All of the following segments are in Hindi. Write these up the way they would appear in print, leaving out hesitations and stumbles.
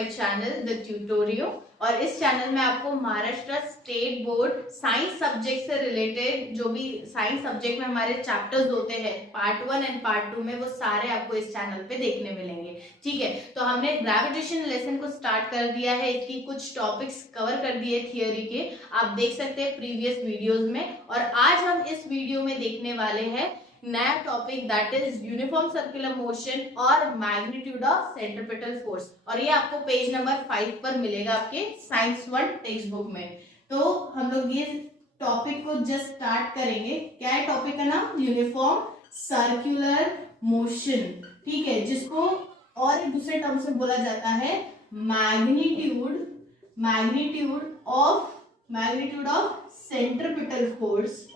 My channel the ट्यूटोरियो। और इस चैनल में आपको Maharashtra state board science subject से रिलेटेड जो भी साइंस सब्जेक्ट में हमारे चैप्टर्स होते हैं पार्ट 1 एंड पार्ट 2 में, वो सारे आपको इस चैनल पे देखने मिलेंगे। ठीक है, तो हमने ग्रेविटेशन लेसन को स्टार्ट कर दिया है, इसकी कुछ टॉपिक्स कवर कर दिए थियोरी के, आप देख सकते हैं प्रीवियस वीडियोज में। और आज हम इस वीडियो में देखने वाले हैं नया topic, that is uniform circular motion और मैग्नीट्यूड ऑफ सेंट्रीपिटल फोर्स। और ये आपको पेज नंबर 5 पर मिलेगा आपके साइंस 1 टेक्स्ट बुक में। तो हम लोग ये टॉपिक को जस्ट स्टार्ट करेंगे। क्या है टॉपिक का नाम? Uniform circular motion. ठीक है, जिसको और एक दूसरे टर्म से बोला जाता है मैग्नीट्यूड ऑफ सेंट्रीपिटल फोर्स।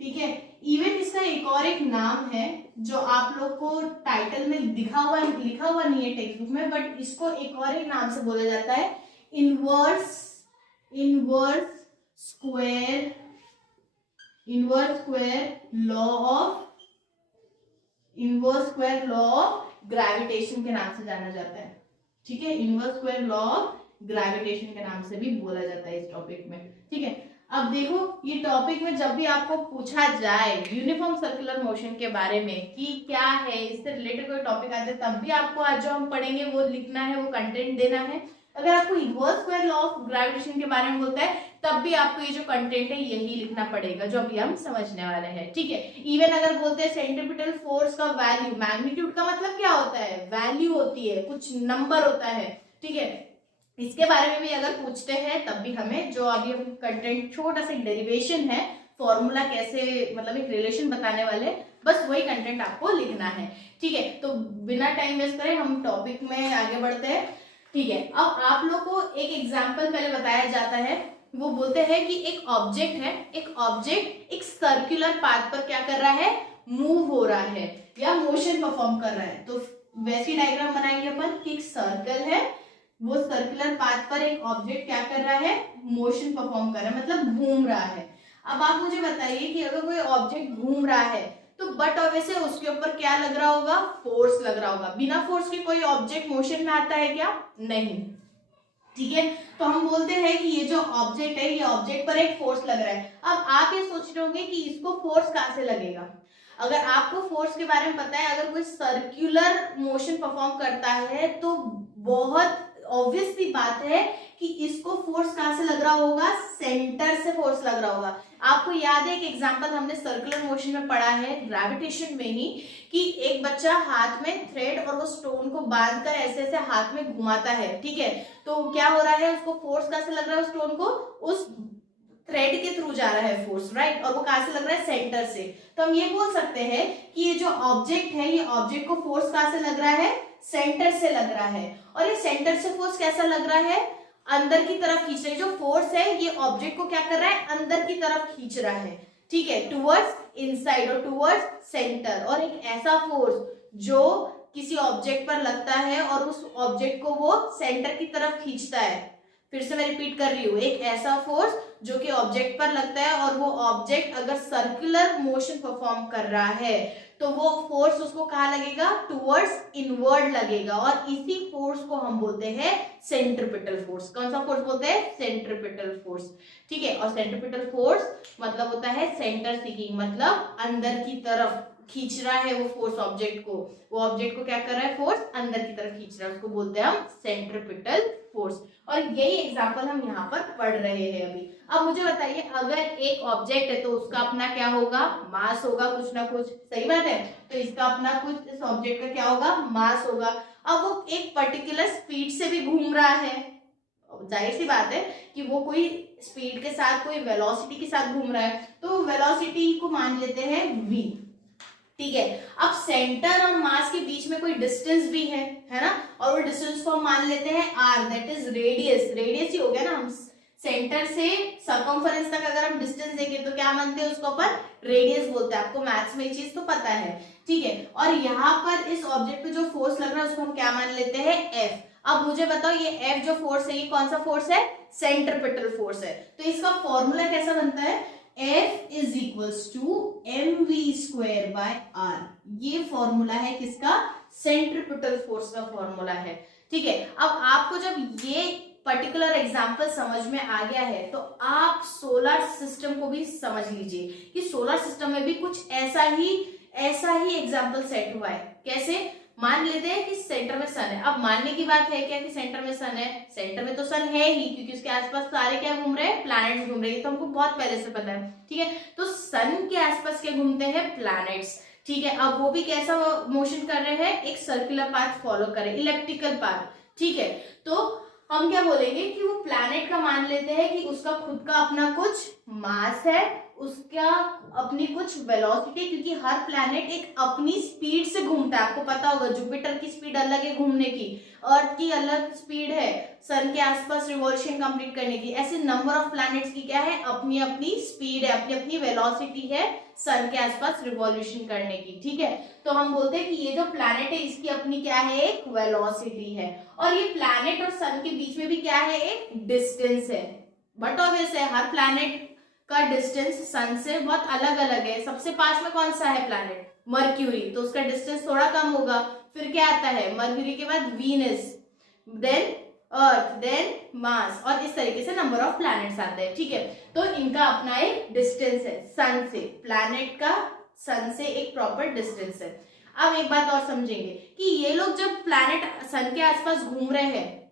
ठीक है, इवन इसका एक और एक नाम है जो आप लोग को टाइटल में लिखा हुआ नहीं है टेक्स्ट बुक में, बट इसको एक और एक नाम से बोला जाता है inverse square law of gravitation के नाम से जाना जाता है। ठीक है, inverse square law of gravitation के नाम से भी बोला जाता है इस टॉपिक में। ठीक है, अब देखो ये टॉपिक में जब भी आपको पूछा जाए यूनिफॉर्म सर्कुलर मोशन के बारे में कि क्या है, इससे रिलेटेड कोई टॉपिक आते हैं, तब भी आपको आज जो हम पढ़ेंगे वो लिखना है, वो कंटेंट देना है। अगर आपको inverse square law of gravitation के बारे में बोलता है तब भी आपको ये जो कंटेंट है यही लिखना पड़ेगा जो अभी हम समझने वाले हैं। ठीक है, इवन अगर बोलते हैं सेंट्रीपिटल फोर्स का वैल्यू, मैग्नीट्यूड का मतलब क्या होता है? वैल्यू होती है, कुछ नंबर होता है। ठीक है, इसके बारे में भी अगर पूछते हैं तब भी हमें जो अभी हम कंटेंट छोटा सा डेरिवेशन है, फॉर्मूला कैसे, मतलब एक रिलेशन बताने वाले, बस वही कंटेंट आपको लिखना है। ठीक है, तो बिना टाइम वेस्ट करे हम टॉपिक में आगे बढ़ते हैं। ठीक है, अब आप लोग को एक एग्जांपल पहले बताया जाता है। वो बोलते हैं कि एक ऑब्जेक्ट एक सर्कुलर पाथ पर क्या कर रहा है? मूव हो रहा है या मोशन परफॉर्म कर रहा है। तो वैसी डायग्राम बनाएंगे अपन कि एक सर्कल है, वो सर्कुलर पाथ पर एक ऑब्जेक्ट क्या कर रहा है? मोशन परफॉर्म कर रहा है, मतलब घूम रहा है। अब आप मुझे बताइए कि अगर कोई ऑब्जेक्ट घूम रहा है तो बट ऑब्वियसली उसके ऊपर क्या लग रहा होगा? फोर्स लग रहा होगा। बिना फोर्स के कोई ऑब्जेक्ट मोशन में आता है क्या? नहीं। ठीक है, तो हम बोलते हैं कि ये जो ऑब्जेक्ट है, ये ऑब्जेक्ट पर एक फोर्स लग रहा है। अब आप ये सोच रहे होंगे कि इसको फोर्स कहां से लगेगा। अगर आपको फोर्स के बारे में पता है, अगर कोई सर्कुलर मोशन परफॉर्म करता है तो बहुत ऑब्वियस सी बात है कि इसको फोर्स कहां से लग रहा होगा? सेंटर से फोर्स लग रहा होगा। आपको याद है एक एग्जांपल हमने सर्कुलर मोशन में पढ़ा है ग्रेविटेशन में ही, कि एक बच्चा हाथ में थ्रेड और वो स्टोन को बांधकर ऐसे ऐसे हाथ में घुमाता है। ठीक है, तो क्या हो रहा है? उसको फोर्स कहां से लग रहा है? स्टोन को उस थ्रेड के थ्रू जा रहा है फोर्स, राइट? और वो कहां से लग रहा है? सेंटर से। तो हम ये बोल सकते हैं कि ये जो ऑब्जेक्ट है, ये ऑब्जेक्ट को फोर्स कहां से लग रहा है? सेंटर से लग रहा है। और ये सेंटर से फोर्स कैसा लग रहा है? अंदर की तरफ खींच रहा है। जो फोर्स है ये ऑब्जेक्ट को क्या कर रहा है? अंदर की तरफ खींच रहा है। ठीक है, टुवर्ड्स इनसाइड और टुवर्ड्स सेंटर। और एक ऐसा फोर्स जो किसी ऑब्जेक्ट पर लगता है और उस ऑब्जेक्ट को वो सेंटर की तरफ खींचता है। फिर से मैं रिपीट कर रही हूँ, एक ऐसा फोर्स जो कि ऑब्जेक्ट पर लगता है और वो ऑब्जेक्ट अगर सर्कुलर मोशन परफॉर्म कर रहा है तो वो फोर्स उसको कहाँ लगेगा? टुवर्ड्स इनवर्ड लगेगा। और इसी फोर्स को हम बोलते हैं सेंट्रीपिटल फोर्स। कौन सा फोर्स बोलते हैं? Centripetal force. ठीक है, और सेंट्रीपिटल फोर्स मतलब होता है सेंटर सीकिंग, मतलब अंदर की तरफ खींच रहा है वो फोर्स ऑब्जेक्ट को। वो ऑब्जेक्ट को क्या कर रहा है? फोर्स अंदर की तरफ खींच रहा है, उसको बोलते हैं हम सेंट्रीपिटल फोर्स। और यही एग्जांपल हम यहाँ पर पढ़ रहे हैं अभी। अब मुझे बताइए, अगर एक ऑब्जेक्ट है तो उसका अपना क्या होगा? मास होगा, कुछ ना कुछ। सही बात है, तो इसका अपना कुछ, इस ऑब्जेक्ट का क्या होगा? मास होगा। अब वो एक पर्टिकुलर स्पीड से भी घूम रहा है, जाहिर सी बात है कि वो कोई स्पीड के साथ, कोई वेलोसिटी के साथ घूम रहा है, तो वेलोसिटी को मान लेते हैं v। ठीक है, अब सेंटर और मास के बीच में कोई डिस्टेंस भी है ना, और वो डिस्टेंस को हम मान लेते हैं r, दैट इज रेडियस ही हो गया ना। हम सेंटर से सर्कमफरेंस तक अगर हम डिस्टेंस देखें तो क्या मानते हैं? उसको अपन रेडियस बोलते हैं। आपको मैथ्स में ये चीज तो पता है। ठीक है, और यहाँ पर इस ऑब्जेक्ट पे जो फोर्स लग रहा है उसको हम क्या मान लेते हैं? F। अब मुझे बताओ, ये F जो फोर्स है, ये कौन सा फोर्स है? सेंट्रीपिटल फोर्स है। तो इसका फॉर्मूला कैसा बनता है? F is equals to mv square by r। ये फॉर्मूला है किसका? सेंट्रीपिटल फोर्स का फॉर्मूला है। ठीक है, अब आपको जब ये पर्टिकुलर एग्जाम्पल समझ में आ गया है तो आप सोलर सिस्टम को भी समझ लीजिए कि सोलर सिस्टम में भी कुछ ऐसा ही एग्जाम्पल सेट हुआ है। कैसे? मान लेते हैं कि सेंटर में सन है। अब मानने की बात है क्या कि सेंटर में सन है? सेंटर में तो सन है ही, क्योंकि उसके आसपास सारे क्या घूम रहे हैं? प्लैनेट्स घूम रहे हैं। ये तो हमको बहुत पहले से पता है, ठीक है। तो सन के आसपास क्या घूमते हैं? प्लैनेट्स, ठीक है। अब वो भी कैसा मोशन कर रहे हैं? एक सर्कुलर पाथ फॉलो कर रहे हैं, इलिप्टिकल पाथ, ठीक है। तो हम क्या बोलेंगे कि वो प्लैनेट का मान लेते हैं कि उसका खुद का अपना कुछ मास है, उसका अपनी कुछ वेलोसिटी, क्योंकि हर प्लैनेट एक अपनी स्पीड से घूमता है। आपको पता होगा जुपिटर की स्पीड अलग है घूमने की, अर्थ की अलग स्पीड है सन के आसपास रिवॉल्यूशन कंप्लीट करने की। ऐसे नंबर ऑफ प्लैनेट्स की क्या है? अपनी अपनी स्पीड है, अपनी अपनी वेलोसिटी है सन के आसपास रिवॉल्यूशन करने की, ठीक है। तो हम बोलते हैं कि ये जो प्लैनेट है इसकी अपनी क्या है? एक वेलोसिटी है। और ये प्लैनेट और सन के बीच में भी क्या है? एक डिस्टेंस है। बट ऑब्वियस है हर प्लैनेट का डिस्टेंस सन से बहुत अलग अलग है। सबसे पास में कौन सा है प्लैनेट? मर्क्यूरी, तो उसका डिस्टेंस थोड़ा कम होगा। फिर क्या आता है? मर्क्यूरी के बाद वीनस, देन अर्थ, देन मार्स, और इस तरीके से नंबर ऑफ प्लैनेट्स आते हैं, ठीक है। तो इनका अपना एक डिस्टेंस है सन से, प्लैनेट का सन से एक प्रॉपर डिस्टेंस है। अब एक बात और समझेंगे कि ये लोग जब प्लैनेट सन के आसपास घूम रहे हैं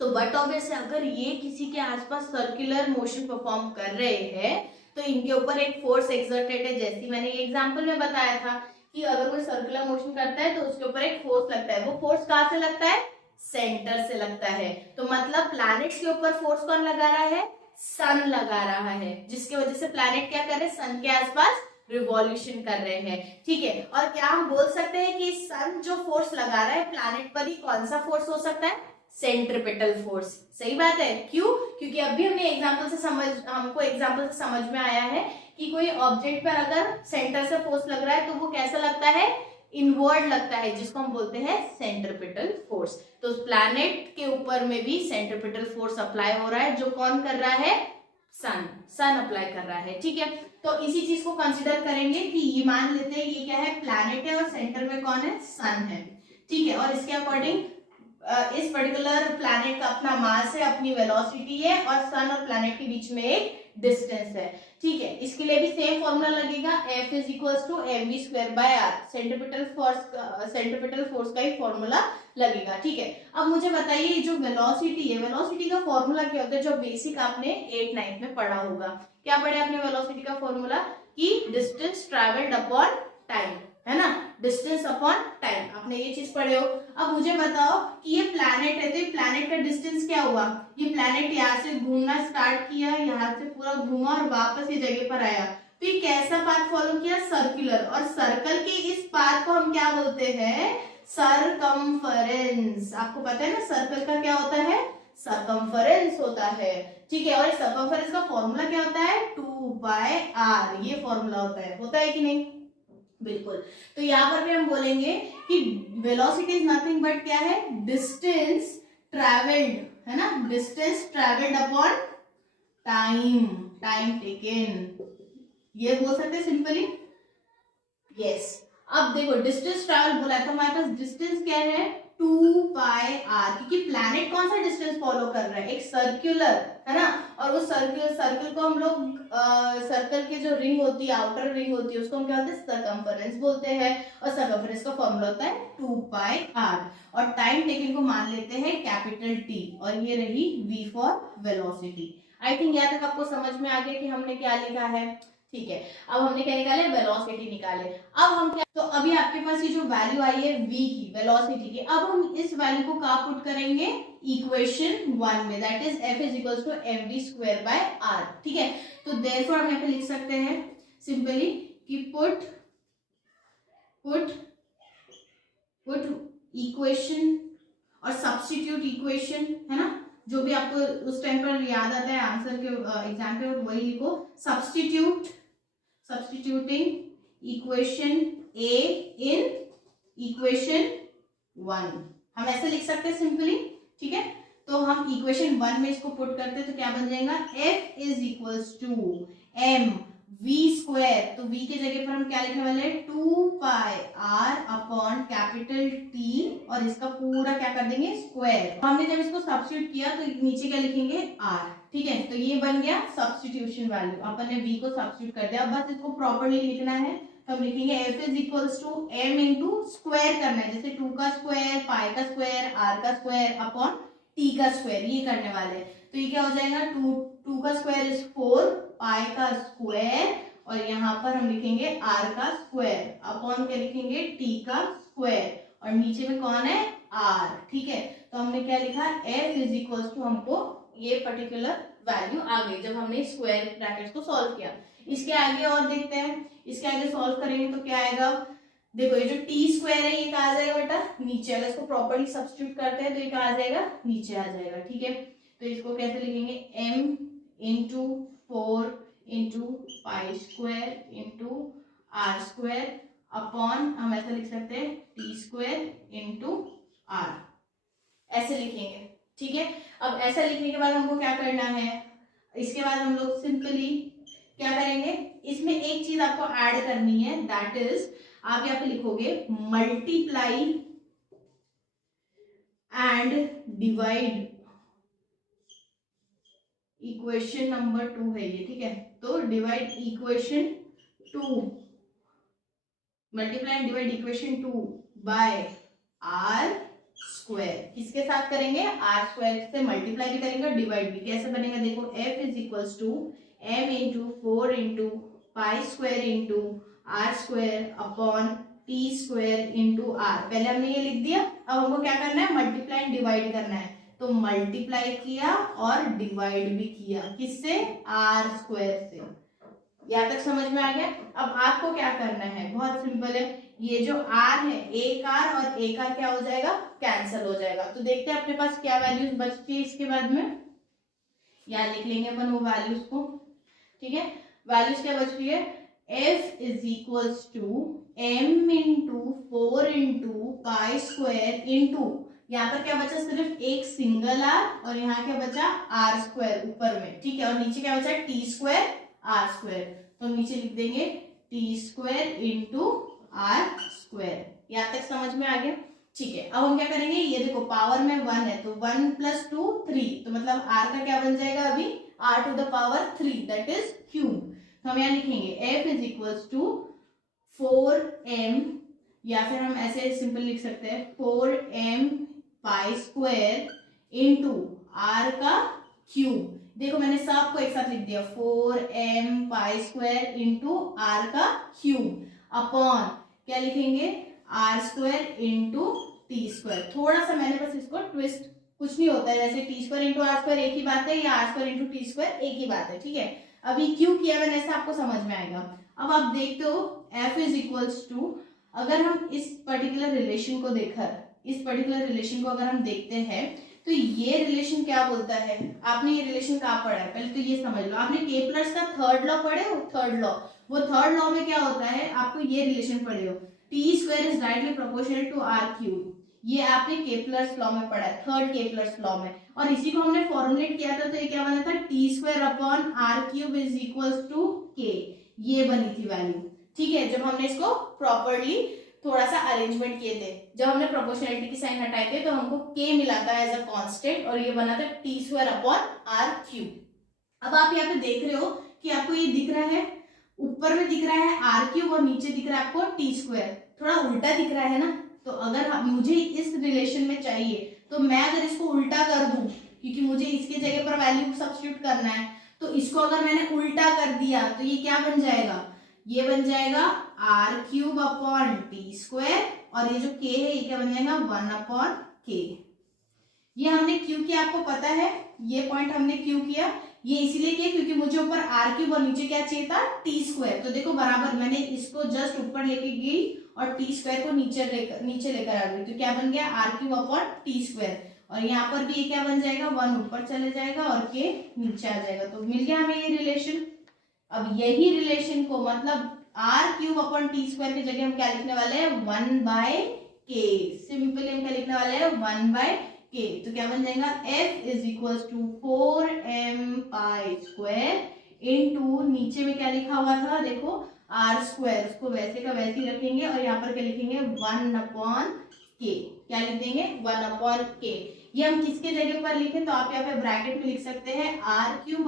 तो बट ऑब्वियस अगर ये किसी के आसपास सर्कुलर मोशन परफॉर्म कर रहे हैं तो इनके ऊपर एक फोर्स एक्सर्टेड है। जैसे मैंने ये एग्जांपल में बताया था कि अगर कोई सर्कुलर मोशन करता है तो उसके ऊपर एक फोर्स लगता है। वो फोर्स कहाँ से लगता है? सेंटर से लगता है। तो मतलब प्लैनेट्स के ऊपर फोर्स कौन लगा रहा है? सन लगा रहा है, जिसकी वजह से प्लैनेट क्या कर रहे हैं? सन के आसपास रिवॉल्यूशन कर रहे हैं, ठीक है। और क्या हम बोल सकते हैं कि सन जो फोर्स लगा रहा है प्लैनेट पर ही कौन सा फोर्स हो सकता है? Centripetal force. सही बात है। क्यों? क्योंकि अभी हमको एग्जांपल से समझ में आया है कि कोई ऑब्जेक्ट पर अगर सेंटर से फोर्स लग रहा है तो वो कैसा लगता है? इनवर्ड लगता है, जिसको हम बोलते हैं सेंट्रिपिटल फोर्स। तो प्लैनेट के ऊपर में भी सेंट्रिपिटल फोर्स अप्लाई हो रहा है, जो कौन कर रहा है? सन अप्लाई कर रहा है, ठीक है। तो इसी चीज को कंसिडर करेंगे कि ये मान लेते हैं ये क्या है? प्लैनेट है और सेंटर में कौन है? सन है, ठीक है। और इसके अकॉर्डिंग इस पर्टिकुलर प्लैनेट का अपना मास है, अपनी वेलोसिटी है, और सन और प्लैनेट के बीच में एक डिस्टेंस है, ठीक है। इसके लिए भी सेम फॉर्मूला लगेगा, F is equals to mv²/r। Centripetal force का ही फॉर्मूला लगेगा, ठीक है। अब मुझे बताइए जो वेलोसिटी है, वेलोसिटी का फॉर्मूला क्या होता है? जो बेसिक आपने 8th-9th में पढ़ा होगा। क्या पढ़े आपने वेलोसिटी का फॉर्मूला? कि डिस्टेंस ट्रैवल्ड अपॉन टाइम, है ना, डिस्टेंस अपॉन टाइम, आपने ये चीज पढ़े हो। अब मुझे बताओ कि ये प्लैनेट है तो ये प्लैनेट का डिस्टेंस क्या हुआ? ये प्लैनेट यहाँ से घूमना स्टार्ट किया, यहाँ से पूरा घूमा और वापस ये जगह पर आया, तो ये कैसा पाथ फॉलो किया? सर्कुलर। और सर्कल के इस पाथ को हम क्या बोलते हैं? सरकमफरेंस। आपको पता है ना सर्कल का क्या होता है? सरकमफरेंस होता है, ठीक है। और इस सरकमफरेंस का फॉर्मूला क्या होता है? 2/r। ये फॉर्मूला होता है कि नहीं? बिल्कुल। तो यहाँ पर भी हम बोलेंगे कि वेलोसिटी इज नथिंग बट क्या है? डिस्टेंस ट्रैवल्ड, है ना, distance travelled upon time taken. ये बोल सकते हैं सिंपली, यस। अब देखो डिस्टेंस ट्रैवल बोला है तो हमारे पास डिस्टेंस क्या है? 2πr, क्योंकि प्लैनेट कौन सा डिस्टेंस फॉलो कर रहा है? एक सर्कुलर, है ना। और वो सर्कल को हम लोग सर्कल की जो रिंग होती है, आउटर रिंग होती है, उसको हम क्या बोलते हैं? सरकमफरेंस बोलते हैं। और सरकमफरेंस का फॉर्मूला होता है 2πr। और टाइम टेकन को मान लेते हैं कैपिटल T, और ये रही V for velocity. I think यहाँ तक आपको समझ में आ गया कि हमने क्या लिखा है, ठीक है। अब हमने क्या निकाले? वेलोसिटी निकाले। अब हम क्या, तो अभी आपके पास ये जो वैल्यू आई है v की, वेलोसिटी की, अब हम इस वैल्यू को कहाँ पुट करेंगे? इक्वेशन 1 में, that is F is equals to mv²/r, ठीक है। तो देयरफॉर हम यहाँ पे लिख सकते हैं सिंपली कि पुट इक्वेशन और सब्स्टिट्यूट इक्वेशन, है ना, जो भी आपको उस टाइम पर याद आता है आंसर के एग्जाम पे वही लिखो। Substituting equation A in equation 1, हम ऐसे लिख सकते हैं सिंपली, ठीक है। तो हम इक्वेशन 1 में इसको पुट करते हैं तो क्या बन जाएगा? F is equals to v square, तो v की जगह पर हम क्या लिखने वाले हैं 2 पाई r अपॉन कैपिटल T और इसका पूरा क्या कर देंगे स्क्वायर। हमने जब इसको सब्स्टिट्यूट किया तो नीचे क्या लिखेंगे r, ठीक है। तो ये बन गया सब्स्टिट्यूशन वैल्यू, अपन ने v को सब्स्टिट्यूट कर दिया। अब बस इसको प्रॉपर्ली लिखना है, तो हम लिखेंगे f is equals to m into square करना है, जैसे 2 का स्क्वायर, पाई का स्क्वायर, r का स्क्वायर अपॉन t का स्क्वायर, ये करने वाले हैं। तो ये क्या हो जाएगा 2 का स्क्वायर इज 4, पाई का स्क्वायर और यहाँ पर हम लिखेंगे r का स्क्वायर अपॉन क्या लिखेंगे t का स्क्वायर और नीचे में कौन है r, ठीक है। तो हमने क्या लिखा f इज इक्वल्स टू, हमको ये पर्टिकुलर वैल्यू आ गई जब हमने स्क्वायर ब्रैकेट्स को सॉल्व किया। इसके आगे और देखते हैं, इसके आगे सॉल्व करेंगे तो क्या आएगा, देखो ये जो टी स्क्वायर है ये कहा आ जाएगा बेटा नीचे, अगर इसको प्रॉपर्ली सब्स्टिट्यूट करते हैं तो ये कहा आ जाएगा नीचे आ जाएगा, ठीक है। तो इसको कैसे लिखेंगे m into 4 into pi square into R square upon, हम ऐसा लिख सकते हैं टी स्क्वायर इंटू आर, ऐसे लिखेंगे, ठीक है। अब ऐसा लिखने के बाद हमको क्या करना है, इसके बाद हम लोग सिंपली क्या करेंगे, इसमें एक चीज आपको ऐड करनी है, दैट इज आप यहाँ पे लिखोगे multiply and divide, equation number 2 है ये, ठीक है। तो divide equation 2, multiply and divide equation 2 by R square, किसके साथ करेंगे आर स्क्वायर से मल्टीप्लाई भी करेंगे और डिवाइड भी। कैसे बनेगा देखो, f is equals to m into 4 into pi square into R square upon T square into R. पहले हमने ये लिख दिया, अब हमको क्या करना है मल्टीप्लाई एंड डिवाइड करना है, तो मल्टीप्लाई किया और डिवाइड भी किया, किससे आर स्क्वायर से। यहाँ तक समझ में आ गया। अब आपको क्या करना है, बहुत सिंपल है, ये जो r है एक r और एक r क्या हो जाएगा कैंसिल हो जाएगा। तो देखते हैं अपने पास क्या वैल्यूज बचती है इसके बाद में, यहाँ लिख लेंगे अपन वो वैल्यूज को, ठीक है। वैल्यूज क्या बचती है, f is equals to m into 4 into pi square into, यहाँ पर क्या बचा सिर्फ एक सिंगल r और यहाँ क्या बचा r स्क्वायर ऊपर में, ठीक है। और नीचे क्या बचा t स्क्वायर r स्क्वायर, तो नीचे लिख देंगे t square into r square. यहाँ तक समझ में आ गया, ठीक है। अब हम क्या करेंगे, ये देखो पावर में 1 है तो 1 + 2 3, तो मतलब r का क्या बन जाएगा अभी r to the power 3 that is cube. तो हम यहाँ लिखेंगे f is equals to 4m, या फिर हम ऐसे सिंपल लिख सकते हैं 4m pi square into r का क्यूब। देखो मैंने सबको एक साथ लिख दिया 4m pi square into r का क्यूब अपॉन क्या लिखेंगे R square into T square. थोड़ा सा मैंने बस इसको ट्विस्ट, कुछ नहीं होता है, जैसे T square into R square एक ही बात है या R square into T square एक ही बात है, ठीक है। अभी क्यों किया मैंने ऐसा आपको समझ में आएगा। अब आप देखते हो f इज इक्वल्स टू, अगर हम इस पर्टिकुलर रिलेशन को अगर हम देखते हैं तो ये रिलेशन क्या बोलता है, आपने ये रिलेशन कहाँ पढ़ा है, पहले तो ये समझ लो, आपने केपलर्स का थर्ड लॉ पढ़े हो, थर्ड लॉ, वो थर्ड लॉ में क्या होता है, आपको ये रिलेशन पढ़े हो T square is directly proportional to R cube, ये आपने केपलर्स लॉ में पढ़ा है, थर्ड केपलर्स लॉ में, और इसी को हमने फॉर्मुलेट किया था तो ये क्या बना था T square upon R cube is equals to K, ये बनी थी वैल्यू, ठीक है। जब हमने इसको प्रॉपरली थोड़ा सा अरेंजमेंट किए थे, जब हमने प्रोपोर्शनलिटी की साइन हटाए थे तो हमको k मिला था एज अ कांस्टेंट और ये बना था T square upon R cube. अब आप यहाँ पे देख रहे हो कि आपको ये दिख रहा है, ऊपर में दिख रहा है आर क्यूब और नीचे दिख रहा है आपको टी स्क्वायर, थोड़ा उल्टा दिख रहा है ना। तो अगर मुझे इस रिलेशन में चाहिए तो मैं अगर इसको उल्टा कर दूं, क्योंकि मुझे इसके जगह पर वैल्यू सब्स्टिट्यूट करना है, तो इसको अगर मैंने उल्टा कर दिया तो ये क्या बन जाएगा, ये बन जाएगा R cube upon T square और ये जो k है ये क्या बन जाएगा 1 अपॉन k। ये हमने क्यों किया आपको पता है, ये पॉइंट हमने क्यों किया, ये इसलिए किया क्योंकि मुझे ऊपर आर क्यूब और नीचे क्या चाहिए था टी स्क्वायर। तो देखो बराबर मैंने इसको जस्ट ऊपर लेके गई और टी स्क्वायर को नीचे लेकर आ गई, तो क्या बन गया R cube upon T square, और यहाँ पर भी ये क्या बन जाएगा 1 ऊपर चले जाएगा और k नीचे आ जाएगा, तो मिल गया हमें ये रिलेशन। अब यही रिलेशन को मतलब R cube upon T square की जगह हम क्या लिखने वाले हैं 1/k, सिंपली हम क्या लिखने वाले हैं 1/k। तो क्या बन जाएगा f is equals to 4m pi square into नीचे में क्या लिखा हुआ था देखो आर स्क्वायर, उसको वैसे का वैसे ही रखेंगे और यहाँ पर क्या लिखेंगे 1/k, क्या लिख देंगे 1/k। ये हम किसके जगह पर लिखे तो आप यहाँ पे ब्रैकेट में लिख सकते हैं r³ /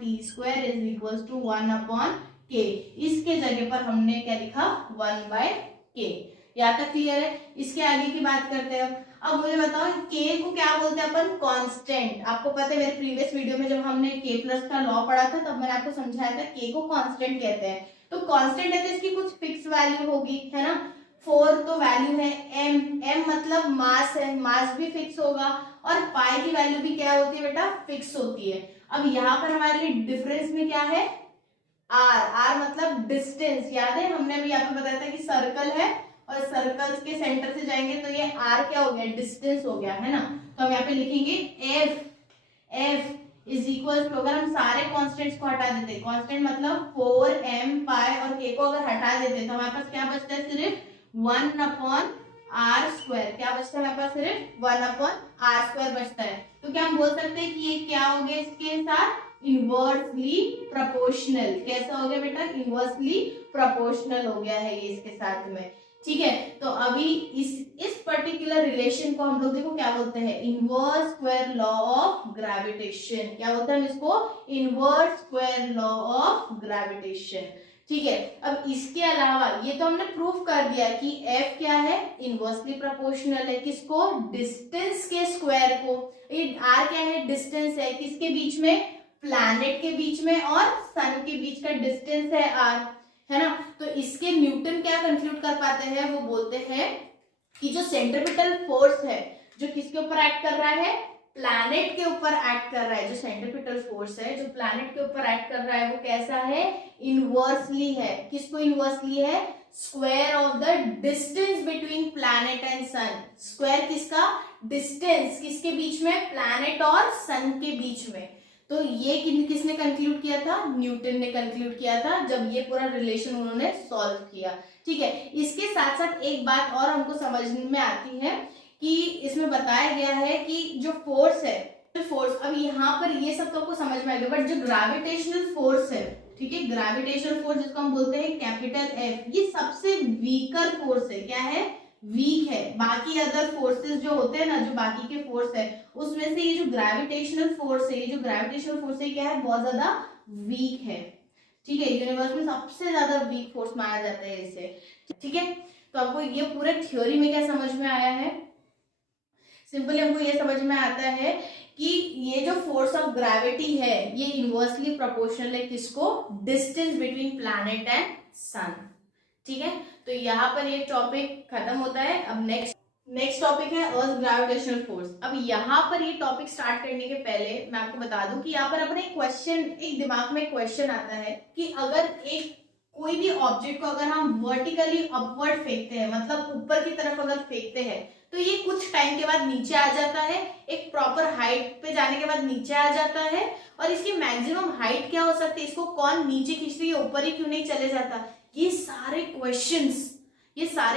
t² = 1/k। इसके जगह पर हमने क्या लिखा 1/k। यहाँ तक क्लियर है। इसके आगे की बात करते हैं। अब मुझे बताओ k को क्या बोलते हैं अपन कांस्टेंट। आपको पता है मेरे प्रीवियस वीडियो में जब हमने k+ का लॉ पढ़ा था तब मैंने आपको समझाया था k को कांस्टेंट कहते हैं। तो कांस्टेंट है तो इसकी कुछ फिक्स वैल्यू होगी, है ना। 4 तो वैल्यू है m मतलब मास है, मास भी फिक्स होगा और पाई की वैल्यू भी क्या होती है बेटा फिक्स होती है। अब यहाँ पर हमारे लिए डिफरेंस में क्या है r मतलब डिस्टेंस। याद है हमने अभी यहाँ पे बताया था कि सर्कल है और सर्कल के सेंटर से जाएंगे तो ये r क्या हो गया डिस्टेंस हो गया, है ना। तो हम यहाँ पे लिखेंगे f = अगर हम सारे कांस्टेंट्स को हटा देते, कांस्टेंट मतलब 4m पाई और k को अगर हटा देते तो हमारे पास क्या बचता है सिर्फ 1/r²। क्या बचता है हमारे पास सिर्फ 1/r² बचता है। तो क्या हम बोल सकते हैं कि ये क्या हो गया इसके साथ इनवर्सली प्रोपोर्शनल। कैसा हो गया बेटा इनवर्सली प्रोपोर्शनल हो गया है ये इसके साथ में, ठीक है। तो अभी इस पर्टिकुलर रिलेशन को हम लोग देखो क्या बोलते हैं inverse square law of gravitation. क्या बोलते हैं हम इसको inverse square law of gravitation, ठीक है। अब इसके अलावा ये तो हमने प्रूफ कर दिया कि f क्या है इनवर्सली प्रोपोर्शनल है किसको डिस्टेंस के स्क्वायर को। ये r क्या है डिस्टेंस है किसके बीच में प्लैनेट के बीच में और सन के बीच का डिस्टेंस है r, है ना। तो इसके न्यूटन क्या कंक्लूड कर पाते हैं वो बोलते हैं कि जो सेंट्रीपिटल फोर्स है जो किसके ऊपर एक्ट कर रहा है प्लैनेट के ऊपर एक्ट कर रहा है। जो सेंट्रीपिटल फोर्स है जो प्लैनेट के ऊपर एक्ट कर रहा है वो कैसा है इनवर्सली है। किसको इनवर्सली है square of the distance between planet and sun. Square किसका डिस्टेंस किसके बीच में प्लैनेट और सन के बीच में। तो ये किसने कंक्लूड किया था न्यूटन ने कंक्लूड किया था जब ये पूरा रिलेशन उन्होंने सॉल्व किया, ठीक है। इसके साथ साथ एक बात और हमको समझ में आती है कि इसमें बताया गया है कि जो फोर्स है फोर्स, अब यहाँ पर ये सब तो आपको समझ में आएगा बट जो ग्रेविटेशनल फोर्स है, ठीक है, ग्रेविटेशनल फोर्स जिसको हम बोलते हैं कैपिटल F, ये सबसे वीकर फोर्स है। क्या है वीक है। बाकी अदर फोर्सेस जो होते हैं ना जो बाकी के फोर्स है उसमें से ये जो ग्रेविटेशनल फोर्स है ये जो ग्रेविटेशनल फोर्स है क्या है बहुत ज्यादा वीक है, ठीक है। यूनिवर्स में सबसे ज्यादा वीक फोर्स माना जाता है इसे, ठीक है। तो आपको ये पूरे थ्योरी में क्या समझ में आया है सिंपली हमको ये समझ में आता है कि ये जो फोर्स ऑफ ग्रेविटी है ये इनवर्सली प्रोपोर्शनल है किसको डिस्टेंस बिटवीन प्लैनेट एंड सन, ठीक है। तो यहाँ पर ये टॉपिक खत्म होता है। अब नेक्स्ट टॉपिक है अर्थ ग्रेविटेशनल फोर्स। अब यहाँ पर ये टॉपिक स्टार्ट करने के पहले मैं आपको बता दूं कि यहाँ पर अपने क्वेश्चन एक दिमाग में क्वेश्चन आता है कि अगर एक कोई भी ऑब्जेक्ट को अगर हम वर्टिकली अपवर्ड फेंकते हैं मतलब ऊपर की तरफ अगर फेंकते हैं तो ये कुछ टाइम के बाद नीचे आ जाता है, एक प्रॉपर हाइट पे जाने के बाद नीचे आ जाता है और इसकी मैक्सिमम हाइट क्या हो सकती है इसको कौन नीचे खींच रही है ऊपर ही क्यों नहीं चले जाता। ये सारे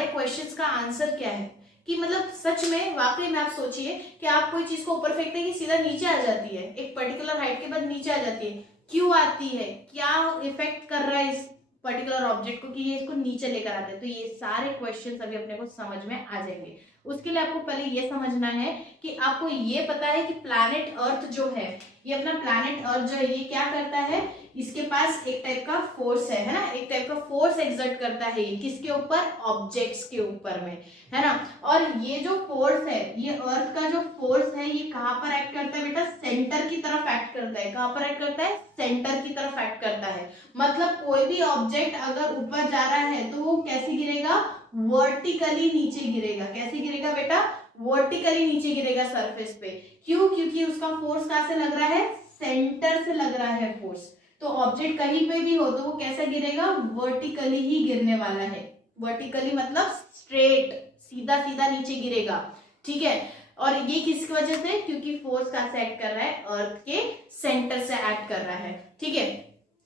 क्वेश्चंस का आंसर क्या है कि मतलब सच में वाकई में आप सोचिए कि आप कोई चीज को ऊपर फेंकते हैं कि सीधा नीचे आ जाती है, एक पर्टिकुलर हाइट के बाद नीचे आ जाती है, क्यों आती है, क्या इफेक्ट कर रहा है इस पर्टिकुलर ऑब्जेक्ट को कि ये इसको नीचे लेकर आते हैं। तो ये सारे क्वेश्चंस अभी अपने को समझ में आ जाएंगे। उसके लिए आपको पहले ये समझना है कि आपको ये पता है कि प्लैनेट अर्थ जो है ये अपना प्लैनेट अर्थ जो है ये क्या करता है इसके पास एक टाइप का फोर्स है ना, एक टाइप का फोर्स एक्सर्ट करता है ये किसके ऊपर ऑब्जेक्ट्स के ऊपर में, है ना। और ये जो फोर्स है ये अर्थ का जो फोर्स है ये कहाँ पर एक्ट करता है बेटा सेंटर की तरफ एक्ट करता है। कहाँ पर एक्ट करता है सेंटर की तरफ एक्ट करता है। मतलब कोई भी ऑब्जेक्ट अगर ऊपर जा रहा है तो वो कैसे गिरेगा वर्टिकली नीचे गिरेगा। कैसे गिरेगा बेटा वर्टिकली नीचे गिरेगा सरफेस पे। क्यों क्योंकि उसका फोर्स कहाँ से लग रहा है सेंटर से लग रहा है फोर्स। तो ऑब्जेक्ट कहीं पे भी हो तो वो कैसा गिरेगा वर्टिकली ही गिरने वाला है। वर्टिकली मतलब स्ट्रेट सीधा सीधा नीचे गिरेगा, ठीक है। और ये किसकी वजह से क्योंकि फोर्स कहाँ से एक्ट कर रहा है अर्थ के सेंटर से एक्ट कर रहा है, ठीक है।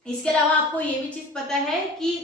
इसके अलावा आपको ये भी चीज पता है कि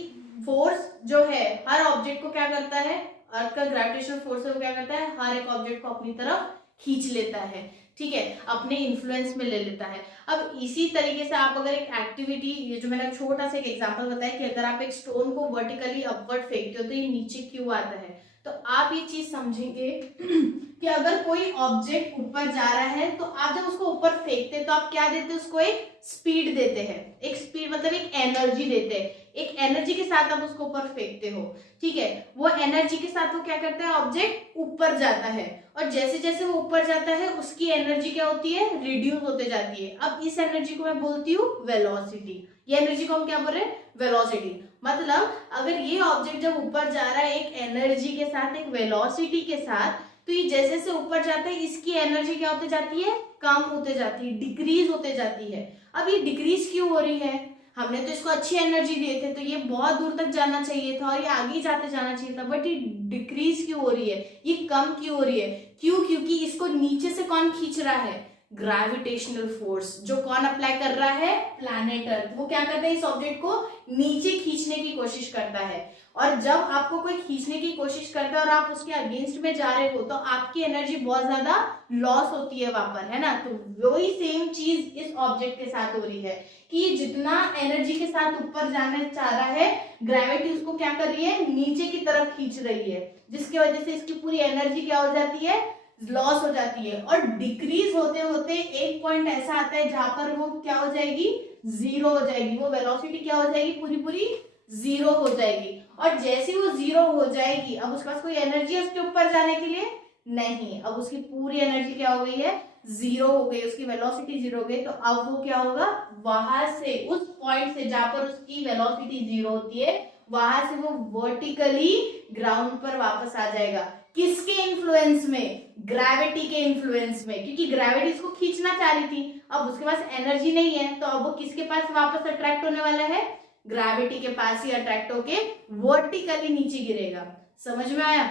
फोर्स जो है हर ऑब्जेक्ट को क्या करता है अर्थ का ग्रेविटेशनल फोर्स है वो क्या करता है हर एक ऑब्जेक्ट को अपनी तरफ खींच लेता है, ठीक है, अपने इन्फ्लुएंस में ले लेता है। अब इसी तरीके से आप अगर एक एक्टिविटी, ये जो मैंने छोटा सा एक एग्जांपल बताया कि अगर आप एक स्टोन को वर्टिकली अपवर्ड फेंकते हो तो ये नीचे क्यों आता है, तो आप ये चीज समझेंगे कि अगर कोई ऑब्जेक्ट ऊपर जा रहा है तो आप जब उसको ऊपर फेंकते हैं तो आप क्या देते हैं, उसको एक स्पीड देते हैं, एक स्पीड मतलब एक एनर्जी देते हैं, एक एनर्जी के साथ आप उसको ऊपर फेंकते हो, ठीक है, वो एनर्जी के साथ वो क्या करता है, ऑब्जेक्ट ऊपर जाता है, और जैसे जैसे वो ऊपर जाता है उसकी एनर्जी क्या होती है, रिड्यूस होते जाती है। अब इस एनर्जी को मैं बोलती हूँ वेलोसिटी, ये एनर्जी को हम क्या बोल रहे हैं, वेलोसिटी। मतलब अगर ये ऑब्जेक्ट जब ऊपर जा रहा है एक एनर्जी के साथ, एक वेलोसिटी के साथ, तो ये जैसे जैसे ऊपर जाता है इसकी एनर्जी क्या होते जाती है, कम होते जाती है, डिक्रीज होते जाती है। अब ये डिक्रीज क्यों हो रही है, हमने तो इसको अच्छी एनर्जी दिए थे तो ये बहुत दूर तक जाना चाहिए था और ये आगे जाते जाना चाहिए था, बट ये डिक्रीज क्यों हो रही है, ये कम क्यों हो रही है, क्यों, क्योंकि इसको नीचे से कौन खींच रहा है, ग्रेविटेशनल फोर्स, जो कौन अप्लाई कर रहा है, प्लैनेट अर्थ, वो क्या करता है, इस ऑब्जेक्ट को नीचे खींचने की कोशिश करता है। और जब आपको कोई खींचने की कोशिश करता है और आप उसके अगेंस्ट में जा रहे हो तो आपकी एनर्जी बहुत ज्यादा लॉस होती है वहां पर, है ना। तो वही सेम चीज इस ऑब्जेक्ट के साथ हो रही है कि जितना एनर्जी के साथ ऊपर जाना चाह रहा है, ग्रेविटी उसको क्या कर रही है, नीचे की तरफ खींच रही है, जिसकी वजह से इसकी पूरी एनर्जी क्या हो जाती है, लॉस हो जाती है। और डिक्रीज होते होते एक पॉइंट ऐसा आता है जहां पर वो क्या हो जाएगी, जीरो हो जाएगी, वो वेलोसिटी क्या हो जाएगी, पूरी पूरी जीरो हो जाएगी। और जैसे वो जीरो हो जाएगी, अब उसके पास कोई एनर्जी है उसके ऊपर जाने के लिए, नहीं, अब उसकी पूरी एनर्जी क्या हो गई है, जीरो हो गई, उसकी वेलोसिटी जीरो हो गई। तो अब वो क्या होगा, वहां से, उस पॉइंट से जहां पर उसकी वेलोसिटी जीरो होती है, वहां से वो वर्टिकली ग्राउंड पर वापस आ जाएगा। किसके इन्फ्लुएंस में, ग्रेविटी के इन्फ्लुएंस में, क्योंकि ग्रेविटी इसको खींचना चाह रही थी, अब उसके पास एनर्जी नहीं है तो अब वो किसके पास वापस अट्रैक्ट होने वाला है, ग्रेविटी के पास ही अट्रैक्ट होके वर्टिकली नीचे गिरेगा। समझ में आया।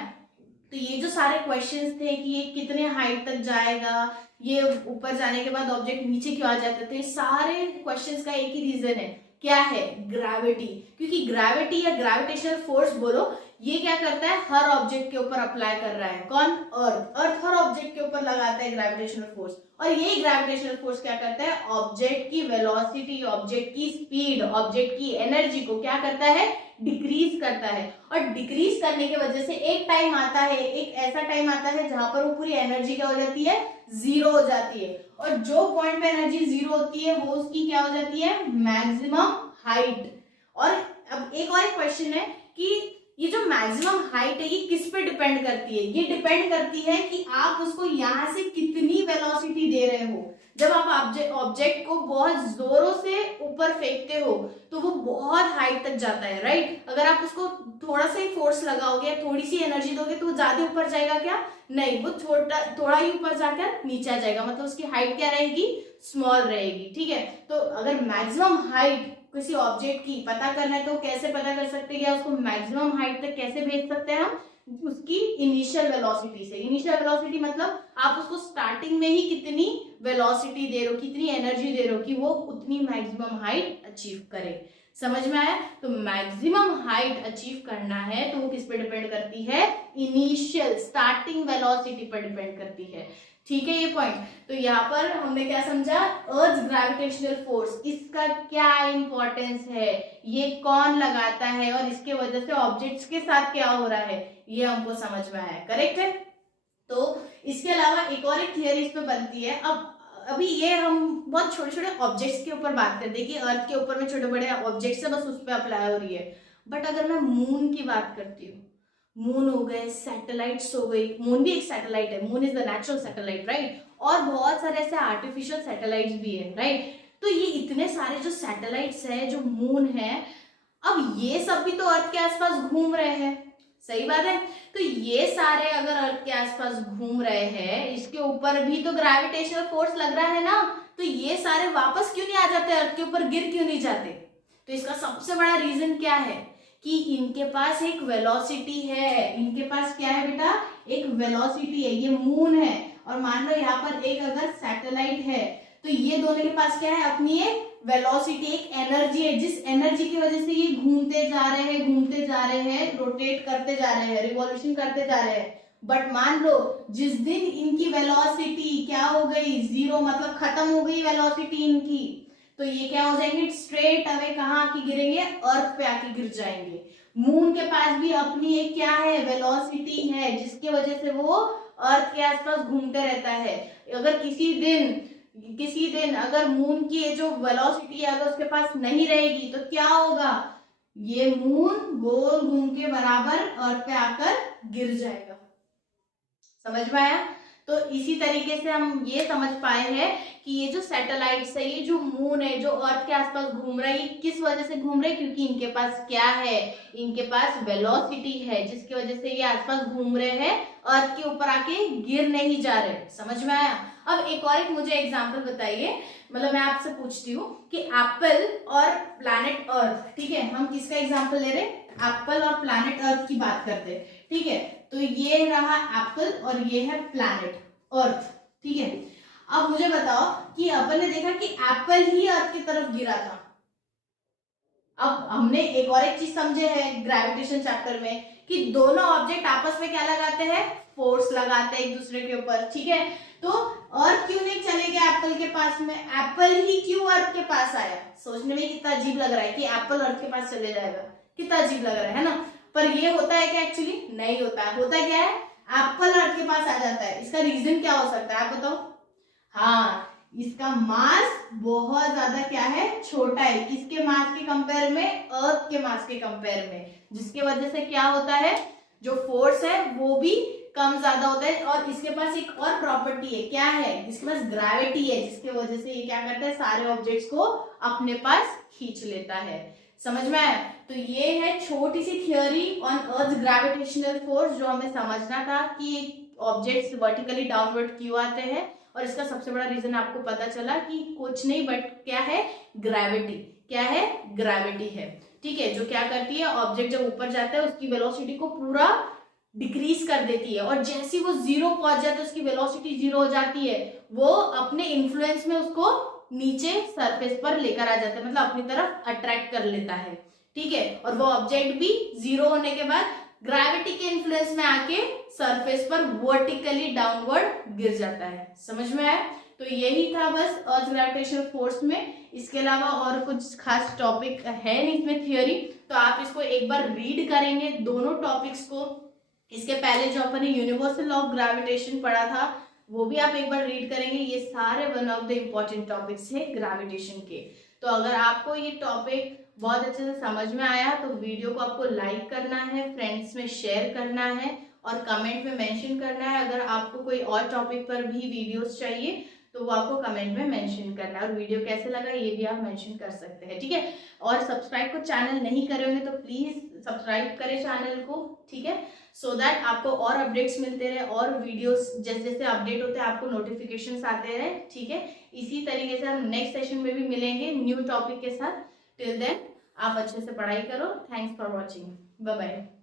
तो ये जो सारे क्वेश्चंस थे कि ये कितने हाइट तक जाएगा, ये ऊपर जाने के बाद ऑब्जेक्ट नीचे क्यों आ जाते थे, सारे क्वेश्चंस का एक ही रीजन है, क्या है, ग्रेविटी। क्योंकि ग्रेविटी या ग्रेविटेशनल फोर्स बोलो, ये क्या करता है, हर ऑब्जेक्ट के ऊपर अप्लाई कर रहा है, कौन, अर्थ, अर्थ हर ऑब्जेक्ट के ऊपर लगाता है ग्रेविटेशनल फोर्स। और यही ग्रेविटेशनल फोर्स क्या करता है, ऑब्जेक्ट की वेलोसिटी, ऑब्जेक्ट की स्पीड, ऑब्जेक्ट की एनर्जी को क्या करता है, डिक्रीज करता है। और डिक्रीज करने की वजह से एक टाइम आता है, एक ऐसा टाइम आता है जहां पर वो पूरी एनर्जी क्या हो जाती है, जीरो हो जाती है। और जो पॉइंट पे एनर्जी जीरो होती है वो उसकी क्या हो जाती है, मैक्सिमम हाइट। और अब एक और क्वेश्चन है कि ये जो मैक्सिमम हाइट है ये किस पे डिपेंड करती है, ये डिपेंड करती है कि आप उसको यहां से कितनी वेलोसिटी दे रहे हो। जब आप ऑब्जेक्ट को बहुत जोरों से ऊपर फेंकते हो तो वो बहुत हाइट तक जाता है, राइट। अगर आप उसको थोड़ा सा ही फोर्स लगाओगे, थोड़ी सी एनर्जी दोगे तो वो ज्यादा ऊपर जाएगा क्या, नहीं, वो थोड़ा ही ऊपर जाकर नीचे आ जाएगा, मतलब उसकी हाइट क्या रहेगी, स्मॉल रहेगी, ठीक है। तो अगर मैक्सिमम हाइट किसी ऑब्जेक्ट की पता करना है तो कैसे पता कर सकते हैं, या उसको मैक्सिमम हाइट तक कैसे भेज सकते हैं हम, उसकी इनिशियल वेलोसिटी से। इनिशियल वेलोसिटी मतलब आप उसको स्टार्टिंग में ही कितनी वेलोसिटी दे रहे हो, कितनी एनर्जी दे रहे हो कि वो उतनी मैक्सिमम हाइट अचीव करे। समझ में आया। तो मैक्सिमम हाइट अचीव करना है तो वो किस पे डिपेंड करती है, इनिशियल स्टार्टिंग वेलोसिटी पर डिपेंड करती है, ठीक है ये पॉइंट। तो यहाँ पर हमने क्या समझा, अर्थ ग्रेविटेशनल फोर्स, इसका क्या इंपॉर्टेंस है, ये कौन लगाता है और इसके वजह से ऑब्जेक्ट्स के साथ क्या हो रहा है, ये हमको समझ में आया, करेक्ट है। तो इसके अलावा एक और एक थियरी इस पे बनती है। अब अभी ये हम बहुत छोटे छोटे ऑब्जेक्ट्स के ऊपर बात करते हैं कि अर्थ के ऊपर में छोटे बड़े ऑब्जेक्ट्स है, बस उस पर अप्लाई हो रही है। बट अगर मैं मून की बात करती हूँ, मून हो गए, सैटेलाइट्स हो गई, मून भी एक सैटेलाइट है, moon is the natural satellite, right. और बहुत सारे ऐसे आर्टिफिशियल सैटेलाइट्स भी है, राइट। तो ये इतने सारे जो सैटेलाइट्स है, जो मून है, अब ये सब भी तो अर्थ के आसपास घूम रहे हैं, सही बात है। तो ये सारे अगर अर्थ के आसपास घूम रहे हैं, इसके ऊपर भी तो ग्रेविटेशनल फोर्स लग रहा है ना, तो ये सारे वापस क्यों नहीं आ जाते अर्थ के ऊपर, गिर क्यों नहीं जाते। तो इसका सबसे बड़ा रीजन क्या है कि इनके पास एक वेलोसिटी है। इनके पास क्या है बेटा, एक वेलोसिटी है। ये मून है और मान लो यहाँ पर एक अगर सैटेलाइट है, तो ये दोनों के पास क्या है, अपनी एक वेलोसिटी, एक एनर्जी है, जिस एनर्जी की वजह से ये घूमते जा रहे हैं, रोटेट करते जा रहे हैं, रिवॉल्यूशन करते जा रहे हैं। बट मान लो जिस दिन इनकी वेलोसिटी क्या हो गई, जीरो, मतलब खत्म हो गई वेलोसिटी इनकी, तो ये क्या हो जाएंगे, स्ट्रेट अवे कहाँ आके गिरेंगे, अर्थ पे आके गिर जाएंगे। मून के पास भी अपनी एक क्या है, वेलोसिटी है, जिसकी वजह से वो अर्थ के आसपास घूमते रहता है। अगर किसी दिन अगर मून की जो वेलोसिटी है अगर उसके पास नहीं रहेगी तो क्या होगा, ये मून गोल घूम के बराबर अर्थ पे आकर गिर जाएगा। समझ में आया? तो इसी तरीके से हम ये समझ पाए हैं कि ये जो सैटेलाइट्स है, ये जो मून है, जो अर्थ के आसपास घूम रहा है, ये किस वजह से घूम रहे हैं, क्योंकि इनके पास क्या है, इनके पास वेलोसिटी है, जिसकी वजह से ये आसपास घूम रहे हैं, अर्थ के ऊपर आके गिर नहीं जा रहे। समझ में आया? अब एक मुझे एग्जाम्पल बताइए, मतलब मैं आपसे पूछती हूँ कि एप्पल और प्लैनेट अर्थ, ठीक है, हम किसका एग्जाम्पल ले रहे हैं, एप्पल और प्लैनेट अर्थ की बात करते हैं, ठीक है। तो ये रहा एप्पल और ये है प्लैनेट अर्थ, ठीक है। अब मुझे बताओ कि अपन ने देखा कि एप्पल ही अर्थ की तरफ गिरा था। अब हमने एक चीज समझे है ग्रेविटेशन चैप्टर में कि दोनों ऑब्जेक्ट आपस में क्या लगाते हैं, फोर्स लगाते हैं एक दूसरे के ऊपर, ठीक है। तो अर्थ क्यों नहीं चले गए एप्पल के पास में, एप्पल ही क्यों अर्थ के पास आया? सोचने में कितना अजीब लग रहा है कि एप्पल अर्थ के पास चले जाएगा, कितना अजीब लग रहा है ना। पर ये होता है क्या, एक्चुअली नहीं होता है। होता क्या है, एप्पल अर्थ के पास आ जाता है। इसका रीजन क्या हो सकता है आप बताओ? हाँ, इसका मास बहुत ज्यादा क्या है, छोटा है, किसके मास के कंपेयर में, अर्थ के मास के कंपेयर में, जिसकी वजह से क्या होता है, जो फोर्स है वो भी कम ज्यादा होता है। और इसके पास एक और प्रॉपर्टी है, क्या है, इसके पास ग्रेविटी है, जिसकी वजह से ये क्या करता है, सारे ऑब्जेक्ट्स को अपने पास खींच लेता है। समझ में आया? तो ये है छोटी सी theory on earth gravitational force, जो हमें समझना था कि ऑब्जेक्ट्स वर्टिकली डाउनवर्ड क्यों आते हैं। और इसका सबसे बड़ा रीजन आपको पता चला कि कुछ नहीं बट क्या है, ग्रेविटी। क्या है, ग्रेविटी है, ठीक है, जो क्या करती है, ऑब्जेक्ट जब ऊपर जाता है उसकी वेलोसिटी को पूरा डिक्रीज कर देती है, और जैसे वो जीरो पहुंच जाता है, उसकी वेलोसिटी जीरो हो जाती है, वो अपने इन्फ्लुएंस में उसको नीचे सरफेस पर लेकर आ जाता है, मतलब अपनी तरफ अट्रैक्ट कर लेता है, ठीक है। और वो ऑब्जेक्ट भी जीरो होने के बाद ग्रेविटी के इन्फ्लुएंस में आके सरफेस पर वर्टिकली डाउनवर्ड गिर जाता है। समझ में आया? तो यही था बस अर्थ ग्रेविटेशनल फोर्स में। इसके अलावा और कुछ खास टॉपिक है नहीं इसमें थियोरी, तो आप इसको एक बार रीड करेंगे दोनों टॉपिक्स को। इसके पहले जो अपन ने यूनिवर्सल लॉ ऑफ ग्रेविटेशन पढ़ा था वो भी आप एक बार रीड करेंगे। ये सारे one of the important topics है ग्रेविटेशन के। तो अगर आपको ये टॉपिक बहुत अच्छे से समझ में आया तो वीडियो को आपको लाइक करना है, फ्रेंड्स में शेयर करना है और कमेंट में मेंशन करना है। अगर आपको कोई और टॉपिक पर भी वीडियोस चाहिए तो वो आपको कमेंट में मेंशन करना है, और वीडियो कैसे लगा ये भी आप मेंशन कर सकते हैं, ठीक है। और सब्सक्राइब को चैनल नहीं करे होंगे तो प्लीज सब्सक्राइब करें चैनल को, ठीक है, सो दैट आपको और अपडेट्स मिलते रहे, और वीडियोस जैसे जैसे अपडेट होते हैं आपको नोटिफिकेशंस आते रहे, ठीक है। इसी तरीके से हम नेक्स्ट सेशन में भी मिलेंगे न्यू टॉपिक के साथ। टिल देन आप अच्छे से पढ़ाई करो। Thanks for watching, bye bye.